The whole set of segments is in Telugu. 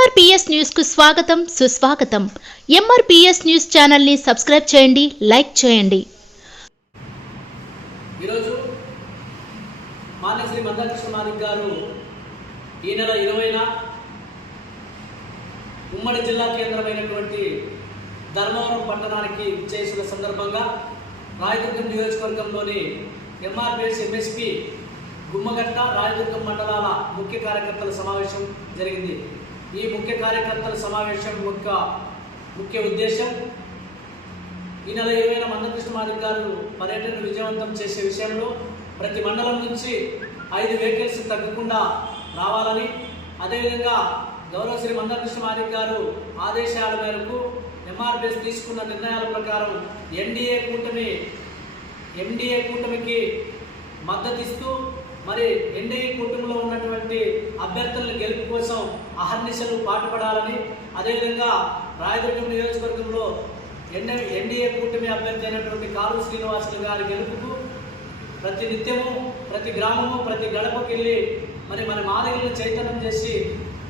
ఎంఆర్పిఎస్ న్యూస్కు స్వాగతం సుస్వాగతం. ఎంఆర్పిఎస్ న్యూస్ ఛానల్ని సబ్స్క్రైబ్ చేయండి లైక్ చేయండి. ఈరోజు మాన్యశ్రీ మందాకృష్ణ మాలిక్ గారు ఈ నెల ఇరవైన ఉమ్మడి జిల్లా కేంద్రమైనటువంటి ధర్మవరం పట్టణానికి చేసిన సందర్భంగా రాయదుర్గం నియోజకవర్గంలోని ఎంఆర్పిఎస్ ఎంఎస్పి గుమ్మగట్ట రాయదుర్గం మండలాల ముఖ్య కార్యకర్తల సమావేశం జరిగింది. ఈ ముఖ్య కార్యకర్తల సమావేశం యొక్క ముఖ్య ఉద్దేశం ఈ నెల ఇరవైన మందకృష్ణ మాదిక్ గారు పర్యటన విజయవంతం చేసే విషయంలో ప్రతి మండలం నుంచి ఐదు వెహికల్స్ తగ్గకుండా రావాలని అదేవిధంగా గౌరవ శ్రీ మందకృష్ణ మాదిక్ గారు ఆదేశాల మేరకు ఎంఆర్పిఎస్ తీసుకున్న నిర్ణయాల ప్రకారం ఎన్డీఏ కూటమి ఎన్డీఏ కూటమికి మద్దతిస్తూ మరి ఎన్డీఏ కూటమిలో ఉన్నటువంటి అభ్యర్థుల గెలుపు కోసం అహర్నిశలు పాటుపడాలని అదేవిధంగా రాయదుర్గం నియోజకవర్గంలో ఎన్ఏ ఎన్డీఏ కూటమి అభ్యర్థి అయినటువంటి కారు శ్రీనివాసులు గారి గెలుపుకు ప్రతి నిత్యము ప్రతి గ్రామము ప్రతి గడపకి వెళ్ళి మరి మన మాదిగలను చైతన్యం చేసి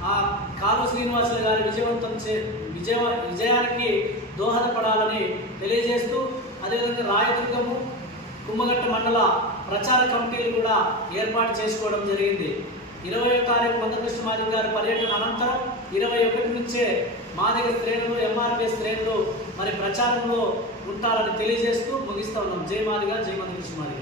ఆ కారు శ్రీనివాసులు గారి విజయవంతం చే విజయ విజయానికి దోహదపడాలని తెలియజేస్తూ అదేవిధంగా రాయదుర్గము కుమ్మగట్ట మండల ప్రచార కమిటీలు కూడా ఏర్పాటు చేసుకోవడం జరిగింది. ఇరవై తారీఖు మందకృష్ణ మాదిగ గారి పర్యటన అనంతరం ఇరవై ఒకటి నుంచే మాదిగ శ్రేణులు ఎంఆర్పి శ్రేణులు మరి ప్రచారంలో ఉంటారని తెలియజేస్తూ ముగిస్తా ఉన్నాం. జై మాదిగా జై మందకృష్ణ మాదిగ